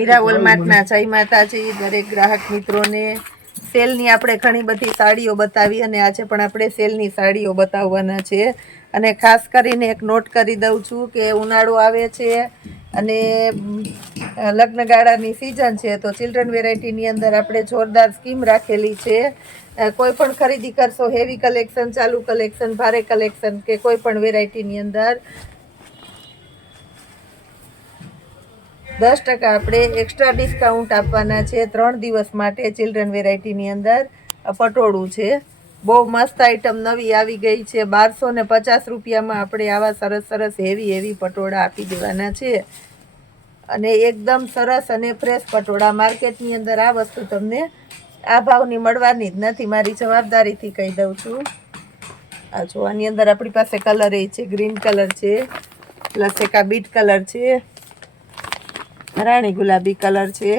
મીરા વોલમાર્ટના જય માતાજી દરેક ગ્રાહક મિત્રોને સેલની આપણે ઘણી બધી સાડીઓ બતાવી અને આજે પણ આપણે સેલની સાડીઓ બતાવવાના છે અને ખાસ કરીને એક નોટ કરી દઉં છું કે ઉનાળો આવે છે અને લગ્નગાળાની સિઝન છે તો ચિલ્ડ્રન વેરાયટીની અંદર આપણે જોરદાર સ્કીમ રાખેલી છે કોઈ પણ ખરીદી કરશો હેવી કલેક્શન ચાલુ કલેક્શન ભારે કલેક્શન કે કોઈ પણ વેરાયટીની અંદર 10% આપણે એક્સ્ટ્રા ડિસ્કાઉન્ટ આપવાના છે 3 દિવસ માટે ચિલ્ડ્રન વેરાયટીની અંદર પટોળું છે બહુ મસ્ત આઈટમ નવી આવી ગઈ છે 1250 રૂપિયામાં આપણે આવા સરસ સરસ હેવી પટોળા આપી દેવાના છે અને એકદમ સરસ અને ફ્રેશ પટોળા માર્કેટની અંદર આ વસ્તુ તમને આ ભાવની મળવાની જ નથી મારી જવાબદારીથી કહી દઉં છું આ જો આની અંદર આપણી પાસે કલર એ છે ગ્રીન કલર છે પ્લસ એક આ બીટ કલર છે રાણી ગુલાબી કલર છે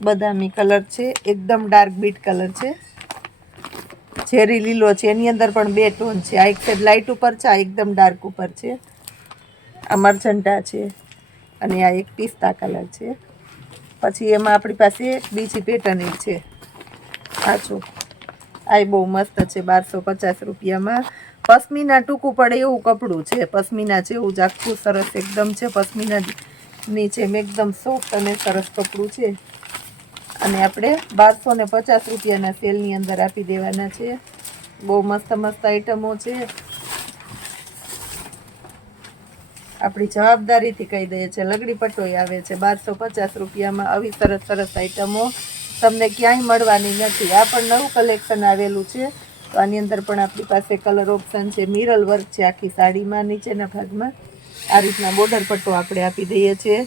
બદામી કલર છે એકદમ ડાર્ક બીટ કલર છે ચેરી લીલો છે એની અંદર પણ બે ટોન છે આ એક સાઈડ લાઇટ ઉપર છે આ એકદમ ડાર્ક ઉપર છે આ મર્ચન્ટા છે અને આ એક પિસ્તા કલર છે પછી એમાં આપણી પાસે બીજી પેટર્ન એ છે આ જો આ બહુ મસ્ત છે 1250 રૂપિયામાં પશ્મિના ટૂંકું પડે એવું કપડું છે પશ્મિના જેવું જ આખું સરસ એકદમ છે પશ્મિના નીચે એકદમ સોફ્ટ અને સરસ કપડું છે અને આપણે 1250 રૂપિયાના સેલની અંદર આપી દેવાના છે બહુ મસ્ત આઈટમો છે આપણી જવાબદારીથી કહી દઈએ છે લગડી પટોઈ આવે છે 1250 રૂપિયામાં આવી સરસ આઈટમો તમને ક્યાંય મળવાની નથી આ પણ નવું કલેક્શન આવેલું છે તો આની અંદર પણ આપણી પાસે કલર ઓપ્શન છે મિરલ વર્ક છે આખી સાડીમાં નીચેના ભાગમાં આ રીતના બોર્ડર પટ્ટો આપણે આપી દઈએ છીએ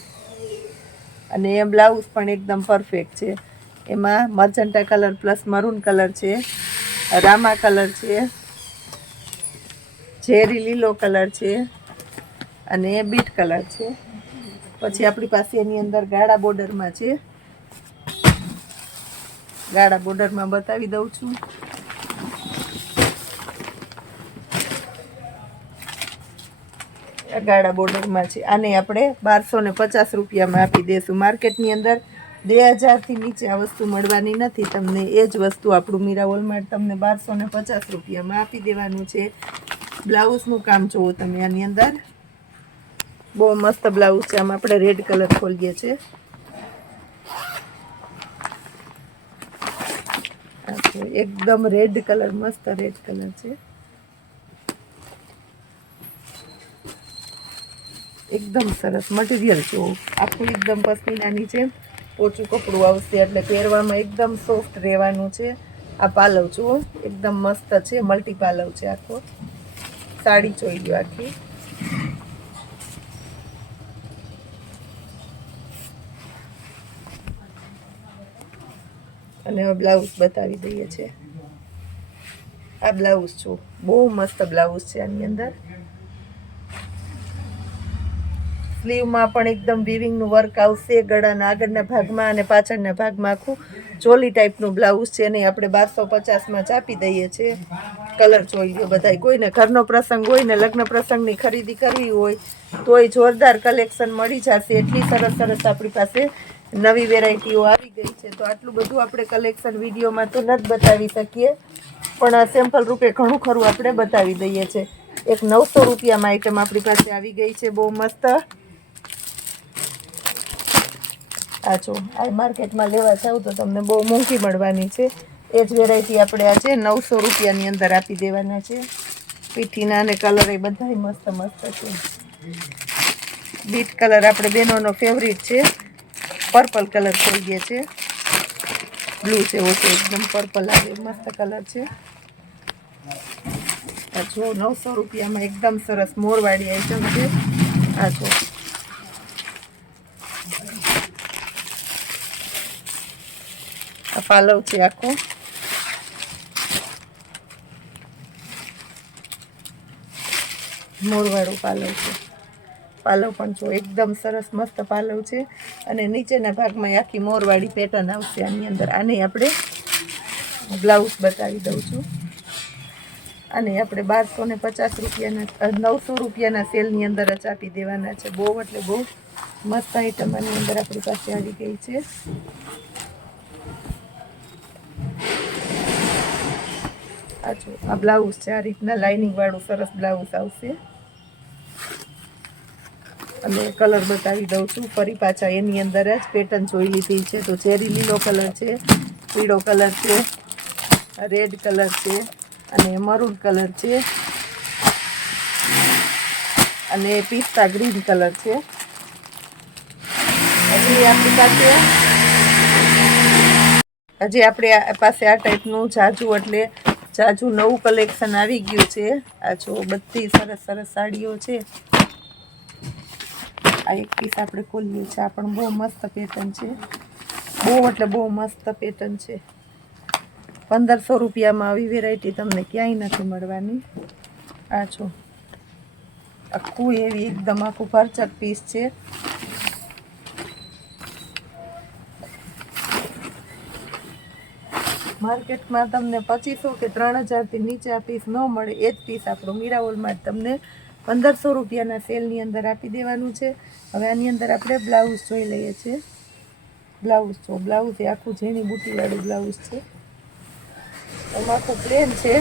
અને એ બ્લાઉઝ પણ એકદમ પરફેક્ટ છે એમાં મર્ચન્ટા કલર પ્લસ મરૂન કલર છે રામા કલર છે ઝેરી લીલો કલર છે અને બીટ કલર છે પછી આપણી પાસે એની અંદર ગાળા બોર્ડરમાં છે ગાળા બોર્ડરમાં બતાવી દઉં છું ગાળા બોર્ડરમાં છે આને આપણે 1250 રૂપિયામાં આપી દઈશું માર્કેટની અંદર 2000 થી નીચે આ વસ્તુ મળવાની નથી તમને એ જ વસ્તુ આપણું મીરા વોલમાર્ટ તમને 1250 રૂપિયામાં આપી દેવાનું છે બ્લાઉઝનું કામ જોવો તમે આની અંદર બહુ મસ્ત બ્લાઉઝ છે આમાં આપણે રેડ કલર ખોલીએ છીએ એકદમ રેડ કલર મસ્ત રેડ કલર છે એકદમ સરસ મટીરિયલ જો આખું એકદમ પશ્મિનાની જેમ ઓછું કપડું આવશે એટલે પહેરવામાં એકદમ સોફ્ટ રહેવાનું છે આ પાલવ જુઓ એકદમ મસ્ત છે મલ્ટી પાલવ છે આખો સાડી જોઈ લો આખી અને હવે બ્લાઉઝ બતાવી દઈએ છે આ બ્લાઉઝ જો બહુ મસ્ત બ્લાઉઝ છે આની અંદર સ્લીવમાં પણ એકદમ વીવિંગનું વર્ક આવશે ગળાના આગળના ભાગમાં અને પાછળના ભાગમાં આખું ચોલી ટાઈપનું બ્લાઉઝ છે ને આપણે 1250માં જ આપી દઈએ છીએ કલર જોઈ લો બધાય કોઈને ઘરનો પ્રસંગ હોય ને લગ્ન પ્રસંગની ખરીદી કરવી હોય તોય જોરદાર કલેક્શન મળી જશે એટલી સરસ આપણી પાસે નવી વેરાયટીઓ આવી ગઈ છે તો આટલું બધું આપણે કલેક્શન વિડીયોમાં તો નથી બતાવી શકીએ પણ સેમ્પલ રૂપે ઘણું ખરું આપણે બતાવી દઈએ છીએ એક 900 રૂપિયામાં આઈટમ આપણી પાસે આવી ગઈ છે બહુ મસ્ત આ જો આ માર્કેટમાં લેવા જાવ તો તમને બહુ મોંઘી મળવાની છે એ જ વેરાયટી આપણે આજે 900 રૂપિયાની અંદર આપી દેવાના છે પીઠીના અને કલર એ બધા મસ્ત છે બીટ કલર આપણે બહેનોનો ફેવરિટ છે પર્પલ કલર થઈ ગયા છે બ્લુ છે ઓછો એકદમ પર્પલ આવે મસ્ત કલર છે આ જો 900 રૂપિયામાં એકદમ સરસ મોરવાળી આઈટમ છે આ જો આ પાલવ છે આખો મોરવાળું પાલવ છે પાલવ પણ જો એકદમ સરસ મસ્ત પાલવ છે અને નીચેના ભાગમાં આખી મોરવાળી પેટર્ન આવશે આની અંદર આને આપણે બ્લાઉઝ બતાવી દઉં છું અને આપણે 1250 રૂપિયાના 900 રૂપિયાના સેલની અંદર જ આપી દેવાના છે બહુ એટલે બહુ મસ્ત આઈટમ આની અંદર આપણી પાસે આવી ગઈ છે. આ જો આ બ્લાઉઝ છે, આ રીતના લાઇનિંગ વાળું સરસ બ્લાઉઝ આવશે. અને કલર બતાવી દઉં છું ફરી પાછા. એની અંદર જ પેટર્ન જોઈ લીધી છે. તો ચેરી લીલો કલર છે, પીળો કલર છે, રેડ કલર છે અને મરૂન કલર છે અને પિસ્તા ગ્રીન કલર છે. હજી આપણી પાસે આ ટાઈપનું જાજુ એટલે જાજુ નવું કલેક્શન આવી ગયું છે. આ જો બધી સરસ સરસ સાડીઓ છે. આ એક પીસ આપણે ખોલીએ છીએ. આ પણ બહુ મસ્ત પેટર્ન છે. બહુ એટલે બહુ મસ્ત પેટર્ન છે. 1500 રૂપિયામાં આવી વેરાયટી તમને ક્યાંય નથી મળવાની. આ જો આખું એવી એકદમ આખું ભરચક પીસ છે. માર્કેટમાં તમને 2500 કે 3000થી નીચે આ પીસ ન મળે. એ જ પીસ આપણો મીરાવોલમાં તમને 1500 રૂપિયાના સેલની અંદર આપી દેવાનું છે. હવે આની અંદર આપણે બ્લાઉઝ જોઈ લઈએ છીએ. બ્લાઉઝ એ આખું ઝીણી બુટીવાળું બ્લાઉઝ છે. એમાં આખું પ્લેન છે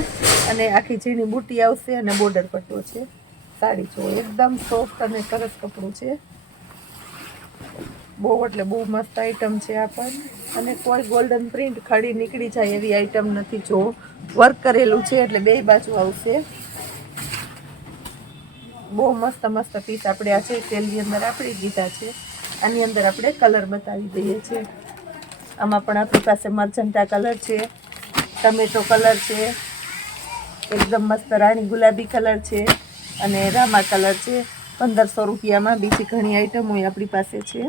અને આખી ઝીણી બુટી આવશે અને બોર્ડર પટ્ટો છે. સાડી જો એકદમ સોફ્ટ અને સરસ કપડું છે. બહુ એટલે બહુ મસ્ત આઈટમ છે આ પણ. અને કોઈ ગોલ્ડન પ્રિન્ટ ખડી નીકળી જાય એવી આઈટમ નથી. જો વર્ક કરેલું છે એટલે બે બાજુ આવશે. બહુ મસ્ત મસ્ત પીસ આપણે આ છે સેલની અંદર આપી દીધા છે. આની અંદર આપણે કલર બતાવી દઈએ છીએ. આમાં પણ આપણી પાસે મર્ચન્ટા કલર છે, ટમેટો કલર છે, એકદમ મસ્ત રાણી ગુલાબી કલર છે અને રામા કલર છે. 1500 રૂપિયામાં બીજી ઘણી આઈટમો આપણી પાસે છે.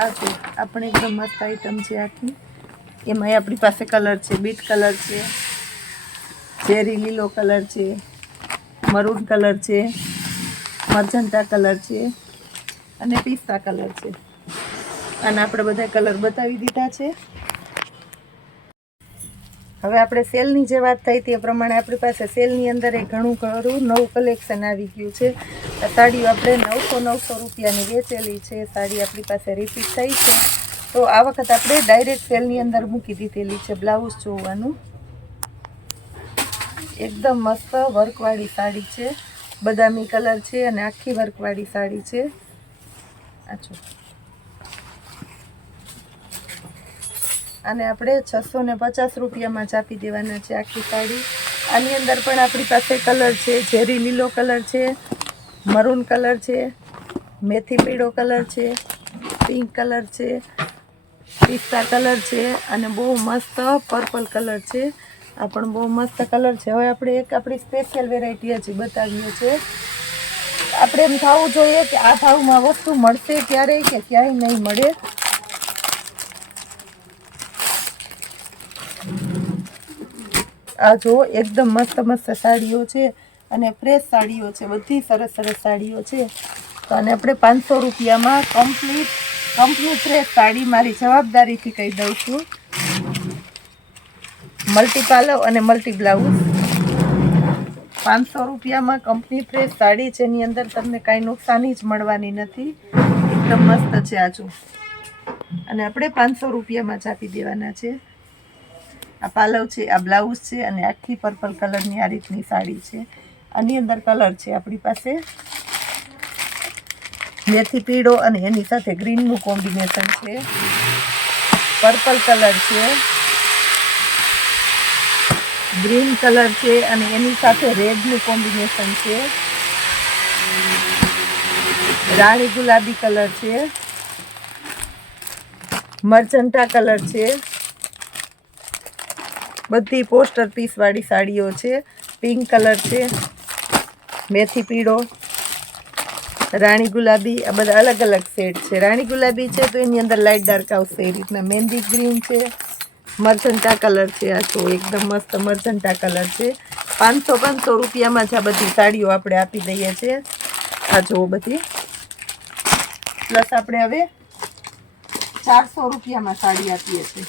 આ જો આ પણ એકદમ મસ્ત આઈટમ છે આખી. એમાં આપણી પાસે કલર છે, બીટ કલર છે, ચેરી લીલો કલર છે, મરૂન કલર છે, મર્જન્ટા કલર છે અને પિસ્તા કલર છે. અને આપણે બધા કલર બતાવી દીધા છે. હવે આપણે સેલની જે વાત થઈ તે પ્રમાણે આપણી પાસે સેલની અંદર ઘણું ખરું નવું કલેક્શન આવી ગયું છે. આ સાડીઓ આપણે 900 રૂપિયાની વેચેલી છે. સાડી આપણી પાસે રિપીટ થઈ છે તો આ વખત આપણે ડાયરેક્ટ સેલની અંદર મૂકી દીધેલી છે. બ્લાઉઝ જોવાનું એકદમ મસ્ત વર્કવાળી સાડી છે. બદામી કલર છે અને આખી વર્કવાળી સાડી છે. આછો આને આપણે 650 રૂપિયામાં જ આપી દેવાના છે આખી સાડી. આની અંદર પણ આપણી પાસે કલર છે. ઝેરી લીલો કલર છે, મરૂન કલર છે, મેથી પીળો કલર છે, પિંક કલર છે, પિસ્તા કલર છે અને બહુ મસ્ત પર્પલ કલર છે. આ પણ બહુ મસ્ત કલર છે. હવે આપણે એક આપણી સ્પેશિયલ વેરાયટી હજી બતાવીએ છીએ. આપણે એમ થવું જોઈએ કે આ ભાવમાં વસ્તુ મળશે ક્યારેય કે ક્યાંય નહીં મળે. આ જો એકદમ મસ્ત મસ્ત સાડીઓ છે અને ફ્રેશ સાડીઓ છે. બધી સરસ સરસ સાડીઓ છે. તો આને આપણે 500 રૂપિયામાં કંપની ફ્રેશ સાડી મારી જવાબદારીથી કહી દઉં છું. મલ્ટી પાલવ અને મલ્ટી બ્લાઉઝ 500 રૂપિયામાં કંપની ફ્રેશ સાડી છે. એની અંદર તમને કાંઈ નુકસાની જ મળવાની નથી. એકદમ મસ્ત છે આ જો. અને આપણે 500 રૂપિયામાં જ આપી દેવાના છે. આ પાલવ છે, આ બ્લાઉઝ છે અને આખી પર્પલ કલરની આ રીતની સાડી છે. આની અંદર કલર છે આપણી પાસે મેથી પીળો અને એની સાથે ગ્રીનનું કોમ્બિનેશન છે. પર્પલ કલર છે, ગ્રીન કલર છે અને એની સાથે રેડનું કોમ્બિનેશન છે. રાણી ગુલાબી કલર છે, મર્ચન્ટા કલર છે. બધી પોસ્ટર પીસ વાળી સાડીઓ છે. પિંક કલર છે, મેથી પીળો, રાણી ગુલાબી, આ બધા અલગ અલગ શેડ છે. રાણી ગુલાબી છે તો એની અંદર લાઇટ ડાર્ક આવશે એ રીતના. મહેંદી ગ્રીન છે, મર્ચન્ટા કલર છે. આ તો એકદમ મસ્ત મર્ચન્ટા કલર છે. 500 રૂપિયામાં જ આ બધી સાડીઓ આપણે આપી દઈએ છીએ. આ જુઓ બધી. પ્લસ આપણે હવે 400 રૂપિયામાં સાડી આપીએ છીએ.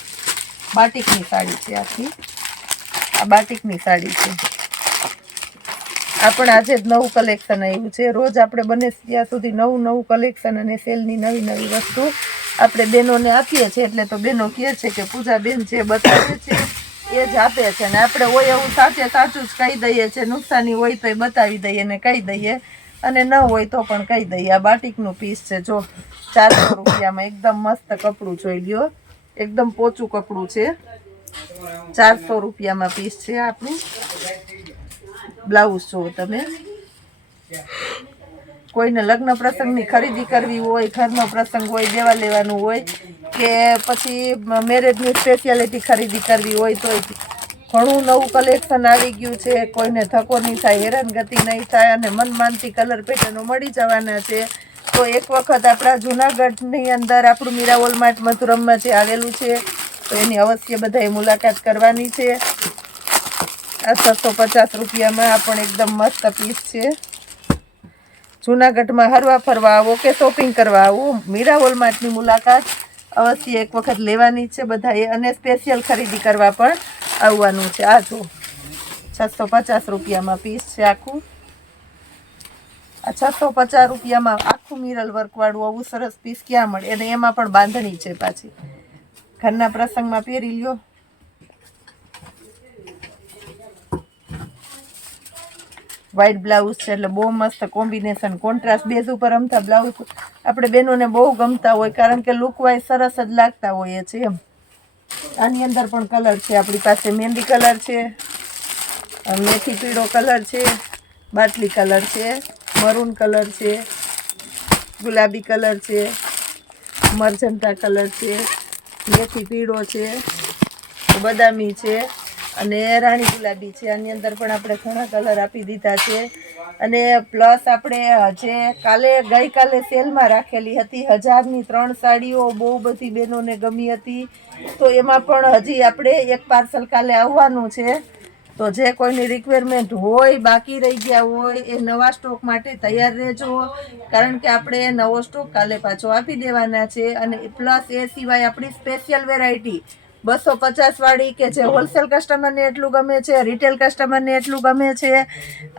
બાટિકની સાડી છે આખી. આ બાટિકની સાડી છે. આ પણ આજે જ નવું કલેક્શન આવ્યું છે. રોજ આપણે બને ત્યાં સુધી નવું કલેક્શન અને સેલની નવી વસ્તુ આપણે બહેનોને આપીએ છીએ. એટલે તો બહેનો કહે છે કે પૂજાબેન જે બતાવે છે એ જ આપે છે, અને આપણે હોય એવું સાચું જ કહી દઈએ છીએ. નુકસાની હોય તો એ બતાવી દઈએ ને કહી દઈએ, અને ન હોય તો પણ કહી દઈએ. આ બાટિકનું પીસ છે, જો 400 રૂપિયામાં એકદમ મસ્ત કપડું જોઈ લ્યો, એકદમ પોચું કપડું છે. 400 રૂપિયામાં પીસ છે આપણું. બ્લાઉઝ જુઓ તમે. કોઈને લગ્ન પ્રસંગની ખરીદી કરવી હોય, ઘરનો પ્રસંગ હોય, દેવા લેવાનું હોય, કે પછી મેરેજની સ્પેશિયાલિટી ખરીદી કરવી હોય તો ઘણું નવું કલેક્શન આવી ગયું છે. કોઈને ધક્કો નહીં થાય, હેરાનગતિ નહીં થાય, અને મનમાનથી કલર પેટર્નો મળી જવાના છે. તો એક વખત આપણા જૂનાગઢની અંદર આપણું મીરા વોલમાર્ટ મથુરમમાં જે આવેલું છે, તો એની અવશ્ય બધાએ મુલાકાત કરવાની છે. આ 650 રૂપિયામાં આ પણ એકદમ મસ્ત પીસ છે. જૂનાગઢમાં હરવા ફરવા આવો કે શોપિંગ કરવા આવો, મીરા વોલમાર્ટની મુલાકાત અવશ્ય એક વખત લેવાની છે બધાએ, અને સ્પેશિયલ ખરીદી કરવા પણ આવવાનું છે. આ જો 650 રૂપિયામાં પીસ છે આખું. આ 650 રૂપિયામાં આખું મિરલ વર્કવાળું આવું સરસ પીસ ક્યાં મળે, અને એમાં પણ બાંધણી છે પાછી. ઘરના પ્રસંગમાં પહેરી લ્યો. વ્હાઈટ બ્લાઉઝ છે, એટલે બહુ મસ્ત કોમ્બિનેશન, કોન્ટ્રાસ્ટ બેઝ ઉપર રમતા બ્લાઉઝ આપણે બહેનોને બહુ ગમતા હોય, કારણ કે લુક વાઇઝ સરસ જ લાગતા હોઈએ છે એમ. આની અંદર પણ કલર છે આપણી પાસે. મહેંદી કલર છે, મેથી પીળો કલર છે, બાટલી કલર છે, મરૂન કલર છે, ગુલાબી કલર છે, મરજન્ટા કલર છે, મેથી પીળો છે, બદામી છે, અને રાણી ગુલાબી છે. આની અંદર પણ આપણે ઘણા કલર આપી દીધા છે. અને પ્લસ આપણે જે ગઈકાલે સેલમાં રાખેલી હતી 1000ની 3 સાડીઓ, બહુ બધી બહેનોને ગમી હતી. તો એમાં પણ હજી આપણે એક પાર્સલ કાલે આવવાનું છે. તો જે કોઈની રિક્વાયરમેન્ટ હોય, બાકી રહી ગયા હોય, એ નવા સ્ટોક માટે તૈયાર રહેજો, કારણ કે આપણે નવો સ્ટોક કાલે પાછો આપી દેવાના છે. અને પ્લસ એ સિવાય આપણી સ્પેશિયલ વેરાયટી 250 વાળી, કે જે હોલસેલ કસ્ટમરને એટલું ગમે છે, રિટેલ કસ્ટમરને એટલું ગમે છે,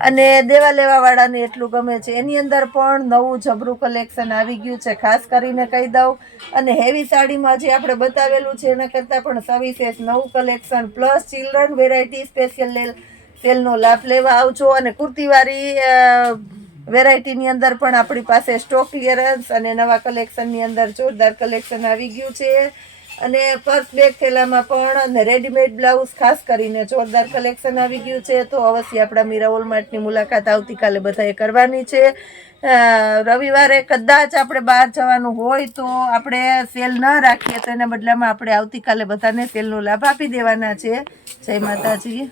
અને દેવા લેવા વાળાને એટલું ગમે છે, એની અંદર પણ નવું જબરું કલેક્શન આવી ગયું છે. ખાસ કરીને કહી દઉં, અને હેવી સાડીમાં જે આપણે બતાવેલું છે એના કરતાં પણ સવિશેષ નવું collection, plus children variety special સેલનો લાભ લેવા આવજો. અને કુર્તીવાળી વેરાયટીની અંદર પણ આપણી પાસે સ્ટોક ક્લિયરન્સ અને નવા કલેક્શનની અંદર જોરદાર કલેક્શન આવી ગયું છે. અને પર્સ બેગ થેલામાં પણ રેડીમેડ બ્લાઉઝ ખાસ કરીને જોરદાર કલેક્શન આવી ગયું છે. તો અવશ્ય આપણા મીરા વોલમાર્ટની મુલાકાત આવતીકાલે બધાએ કરવાની છે. રવિવારે કદાચ આપણે બહાર જવાનું હોય તો આપણે સેલ ન રાખીએ, તો એના બદલામાં આપણે આવતીકાલે બધાને સેલનો લાભ આપી દેવાના છે. જય માતાજી.